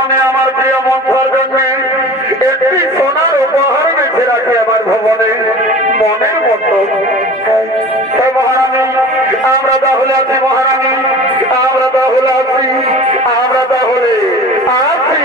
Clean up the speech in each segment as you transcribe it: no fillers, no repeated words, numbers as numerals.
আমি আমার প্রিয় মন্ত্রার জন্য একটি সোনার উপহার বেঁচে রাখি আমার ভবনে মনের মতো। মহারানী আমরা তাহলে আছি, মহারানী আমরা তাহলে আছি, আমরা তাহলে আছি।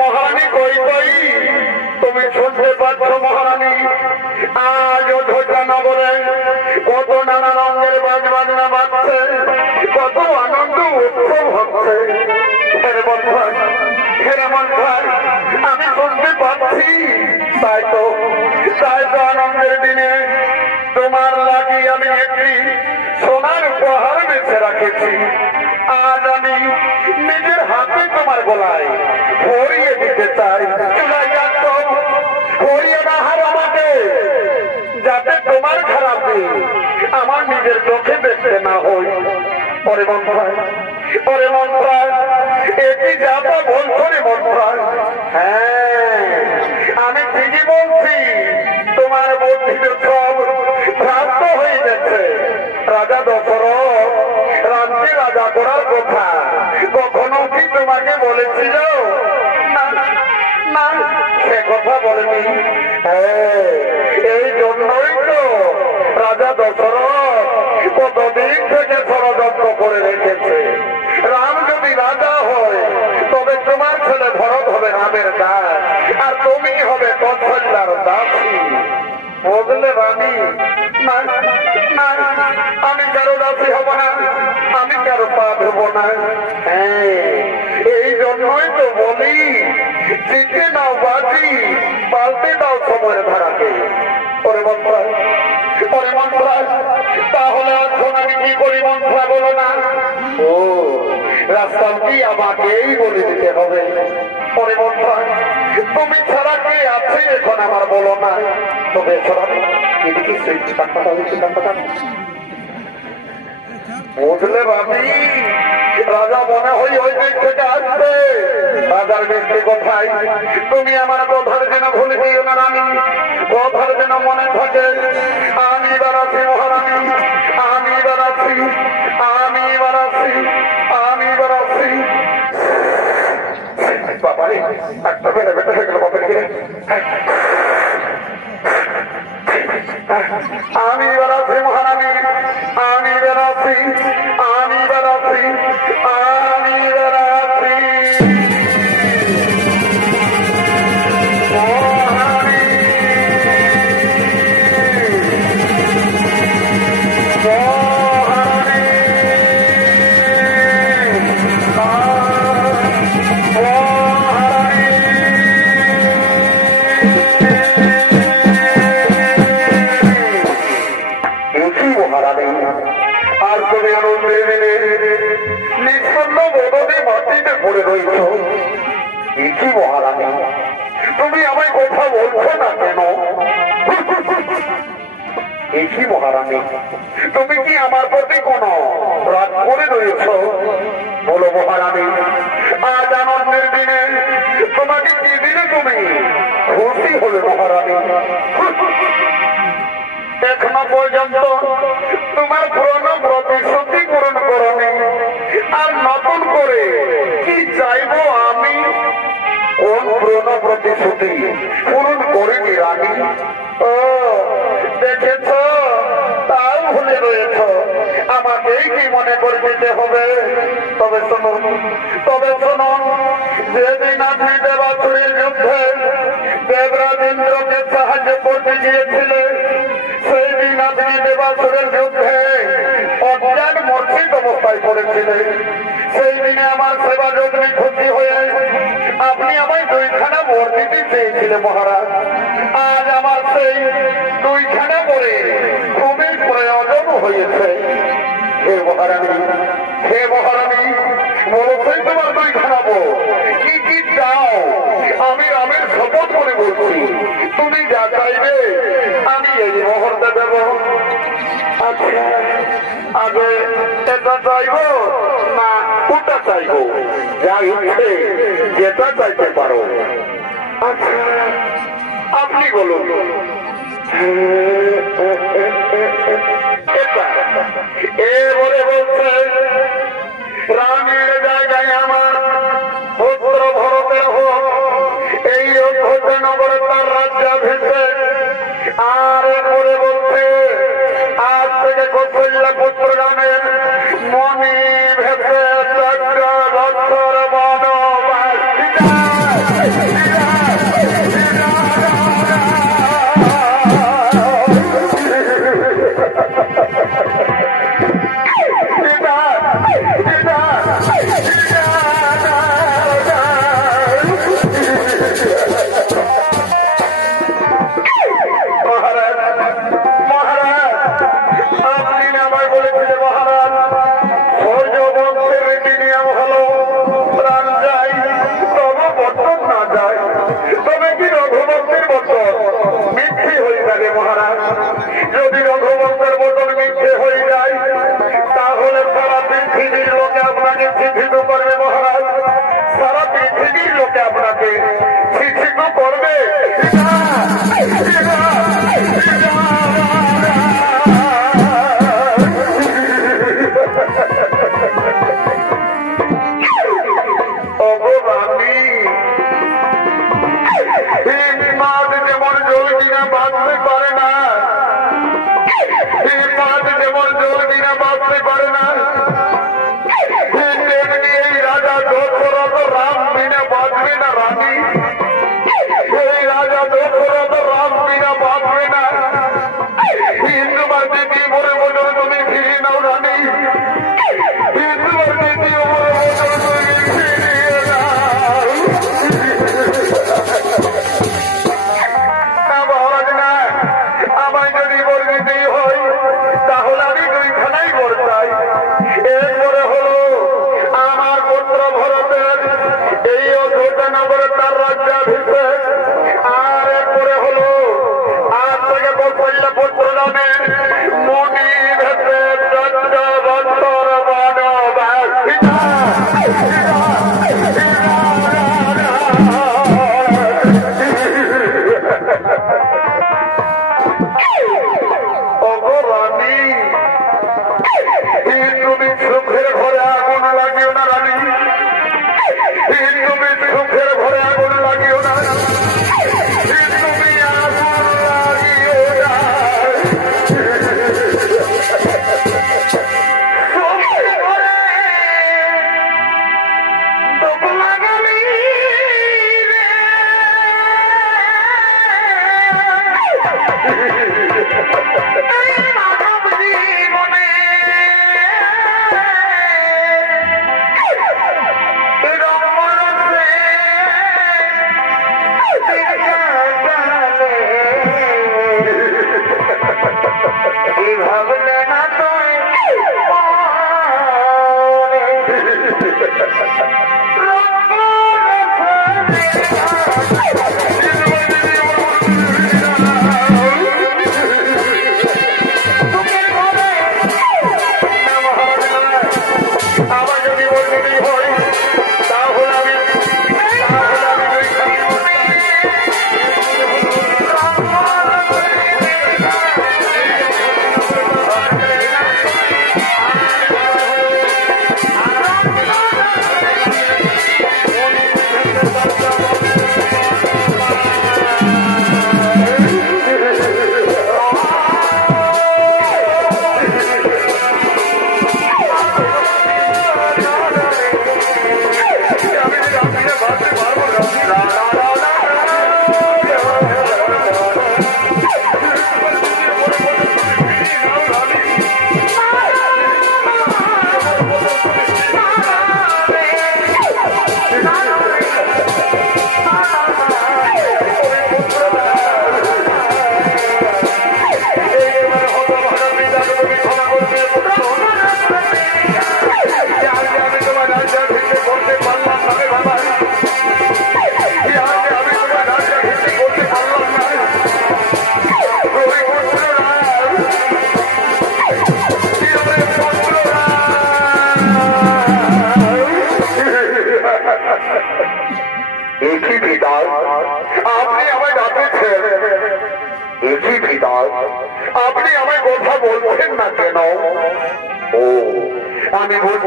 মহারানী কই কই তুমি শুনতে পাচ্ছ মহারানী? আজ অযোধ্যা নগরে কত নানা রঙের বাজ বাজনা বাজছে, কত আনন্দ উৎসব হচ্ছে। আমি শুনতে পাচ্ছি। তাই তো আনন্দের দিনে তোমার লাগি আমি একটি সোনার উপহার বেছে রাখেছি। আজ আমি নিজের হাতে তোমার গলায় পরিয়ে দিতে চাই। চলে যাচ্ছ পরিয়ে না হার আমাকে, যাতে তোমার খারাপ দিন আমার নিজের চোখে দেখতে না হই। পরে মন্ত্রায় একই যাতা বলছো রে মন্ত্রায়? হ্যাঁ আমি ঠিকই বলছি, তোমার বুদ্ধিতে সব ভ্রান্ত হয়ে গেছে। রাজা দশরথ রামকে রাজা করার কথা কখনো কি তোমাকে বলেছিল? না না, সে কথা বলেনি। এই জন্যই তো রাজা দশরথ কতদিন থেকে ষড়যন্ত্র করে রেখেছে। রাম যদি রাজা হয় তবে তোমার ছেলে ভরত হবে রামের দাস, আর তুমি হবে কৌশল্যার দাসী। বুঝলে রানী? না না, আমি কারো দাসী হব না, আমি কারো পা ধরব না। এই জন্যই তো বলি, জিতে নাও বাজি, পাল্টে দাও সময়ের ধারাকে। ওরে মন্ত্রায় তাহলে এখন আমি কি করি মন্ত্রা বলো না? ও রাস্তা কি আমাকেই বলে দিতে হবে? ওরে মন্ত্রায় তুমি ছাড়া কে আছে এখন আমার বলো না? তবে এদিকে বুঝলে ভাবি, রাজা মনে হয় ওই দিক থেকে আসবে। রাজার ব্যক্তি কোথায়? তুমি আমার কথার যেন ভুলে দিও না রানী, কথার যেন মনে থাকে। আমি বেড়াচ্ছি মহারানী, আমি বেড়াচ্ছি, আমি বেড়াচ্ছি, আমি বেড়াচ্ছি। বাবারে একটা বেড়ে বেটে হয়ে গেল বাপের কিনে। আমি বেড়াচ্ছি মহারানী, আমি বেড়াচ্ছি, আমি বেড়াচ্ছি, আমি বেড়াচ্ছি। আর তুমি আনন্দের দিনে নিঃসন্ন বদনে মাটিতে পড়ে রয়েছ। কি মহারানী, তুমি আমায় কথা বলছো না কেন? কি মহারানী, তুমি কি আমার প্রতি কোন রাগ করে রয়েছ? বলো মহারানী, আজ আনন্দের দিনে তোমাকে কি দিনে তুমি খুশি হলে মহারানী? এখনো পর্যন্ত তোমার পুরনো প্রতিশ্রুতি পূরণ করনি, আর নতুন করে কি চাইবো আমি? কোন পুরনো প্রতিশ্রুতি পূরণ করিনি রানী? ও দেখেছ, তাও ভুলে রয়েছ। আমাকেই কি মনে করে দিতে হবে? তবে শুনুন, যেদিন আপনি দেবাসুরের যুদ্ধে দেবরাজ ইন্দ্রকে সাহায্য করতে গিয়েছিলেন, সেই দিন আপনি দেবাসুরের যুদ্ধে অজ্ঞান মূর্ছিত অবস্থায় পড়েছিলেন। সেই দিনে আমার সেবা যত্নে খুশি হয়ে আপনি আমায় 2খানা বর দিতে চেয়েছিলেন মহারাজ। আজ আমার সেই 2খানা বরের খুবই প্রয়োজন হয়েছে। হে মহারানী, বলছেই তোমার 2খানা বর আগে এটা চাইবো না ওটা চাইবো? যা ইচ্ছে যেটা চাইতে পারো। আচ্ছা আপনি বলুন। এটা এবারে বলছে রামের জায়গায় আমার পুত্র ভরতের হোক, এই অযোধ্যা নগরে তার রাজ্যাভিষেক। আর এরপরে বলছে আজ থেকে কৌশল্যা পুত্র গ্রামের মণি ভেসে চক্র লক্ষর বন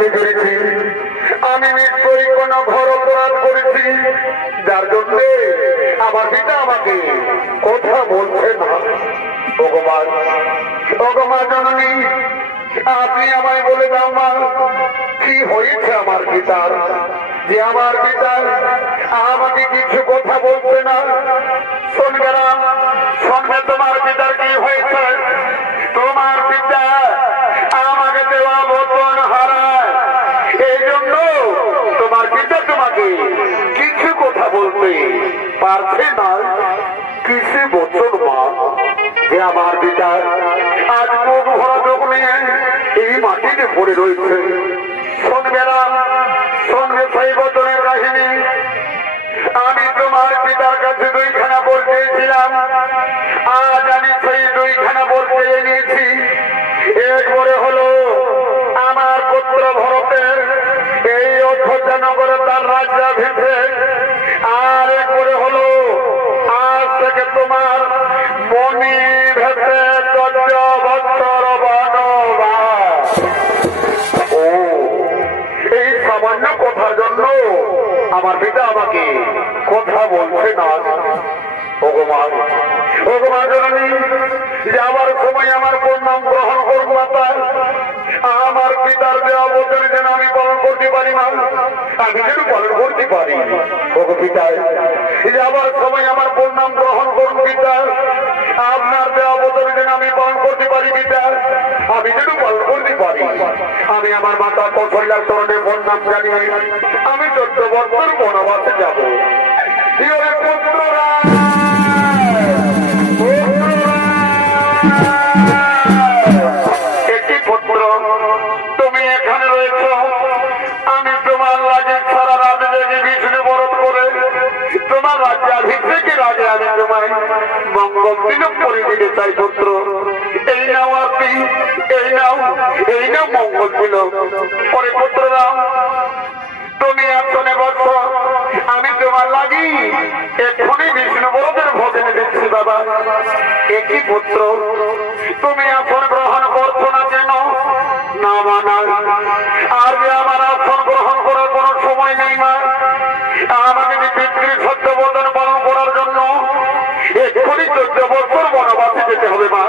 বুঝতে পেরেছি আমি নিশ্চয়ই কোন ঘর অপরাধ করেছি, যার জন্য আমার পিতা আমাকে কথা বলছে না। ভগবান, ভগবান জননী, আপনি আমায় বলে দাও মা, কি হয়েছে আমার পিতার, যে আমার পিতা আমাকে কিছু কথা বলছে না। শোনবে না, শোনবে তোমার পিতার কি হয়েছে। তোমার পিতা আমাকে দেওয়া বচন হারায়, এই জন্য তোমার পিতা তোমাকে কিছু কথা বলতে পারছে না। কিসে বচন মা, যে আমার পিতা আজ মুখ ভরা চোখ নিয়ে এই মাটিতে পড়ে রয়েছে। শোনবে না, শোনবে সেই বচনের কাহিনী। আমি তোমার পিতার কাছে 2খানা বই চেয়েছিলাম, আজ আমি সেই 2খানা বই পেয়ে নিয়েছি। একবারে হলো আমার পুত্র ভরতের এই অযোধ্যানগরে তার রাজ্যাভিষেক, আর একবারে হলো আজ থেকে তোমার মণি ভেসে 14 বছর বনবাস। ও এই সামান্য কথার জন্য আমার পিতা আমাকে কথা বলছে না। ভগবান, ভগবান জননী, যাবার সময় আমার প্রণাম গ্রহণ করুন মাতা। আমার পিতার দেওয়া বচন যেন আমি পালন করতে পারি মা, আমি যেন পালন করতে পারি। ওগো পিতা, যাবার সময় আমার প্রণাম গ্রহণ করুন পিতা। আপনার দেওয়া বচন যেন আমি পালন করতে পারি পিতা, আমি যেন পালন করতে পারি। আমি আমার মাতা কৌশল্যার চরণে প্রণাম জানিয়ে আমি 14 বছর বনবাসে যাব। পুত্ররা, একটি পুত্র তুমি এখানে রয়েছ, আমি তোমার রাজ্যে সারা রাত জেগে বিষ্ণু বরণ করে তোমার রাজ্যাভিষেকের আগে আমি তোমায় মঙ্গল তিলক করে দিতে চাই পুত্র। এই নাও আপনি, এই নাও, এই নাও মঙ্গল তিলক। পরে পুত্ররা তুমি আসনে বস, আমি তোমার লাগি এক্ষুনি বিষ্ণু বরদের ভোজনে দিচ্ছি বাবা। একই পুত্র তুমি আসন গ্রহণ করছো না কেন? না মানা, আর যে আমার আসন গ্রহণ করার কোন সময় নেই মা। আমাকে যে পিতৃ সত্যবোধন পালন করার জন্য এক্ষুনি 14 বছর বনবাসে যেতে হবে মা।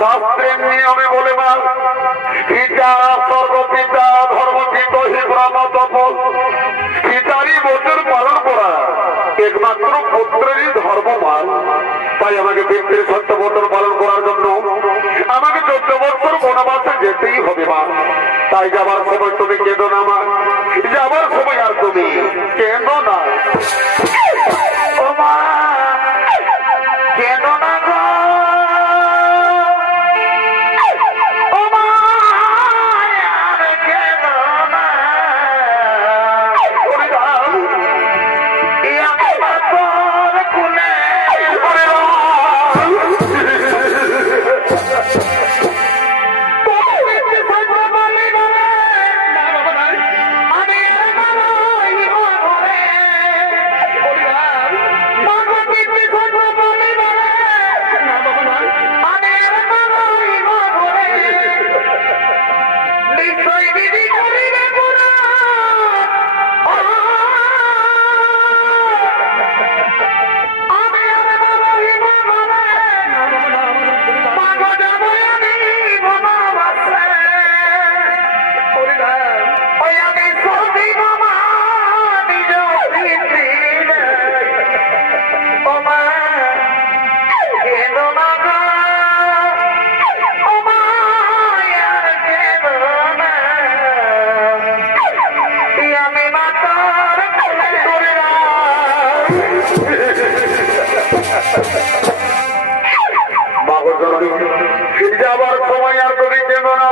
শাস্ত্রের নিয়মে বলে মা, পিতা স্বর্গপিতা ধর্মপিত হি ব্রহ্ম তপস, পিতারই বচন পালন করা একমাত্র পুত্রেরই ধর্মমান। তাই আমাকে পিতৃ সত্যবচন পালন করার জন্য আমাকে 14 বছর বনবাসে যেতেই হবে মা। তাই যাবার সময় তুমি কেঁদো না মা, যাবার সময় আর তুমি কেঁদো না। ও মা, কেঁদো না গো। যাবার সময় আর তুমি কেন না